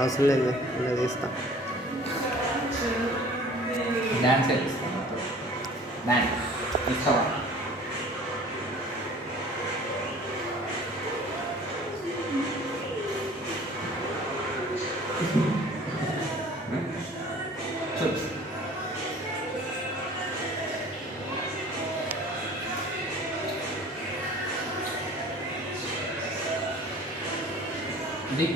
అవసరం లేదు, ఇలా తీస్తా. డాన్స్ వేపిస్తాను. డాన్స్ ఇస్తావా? చూడు ఇది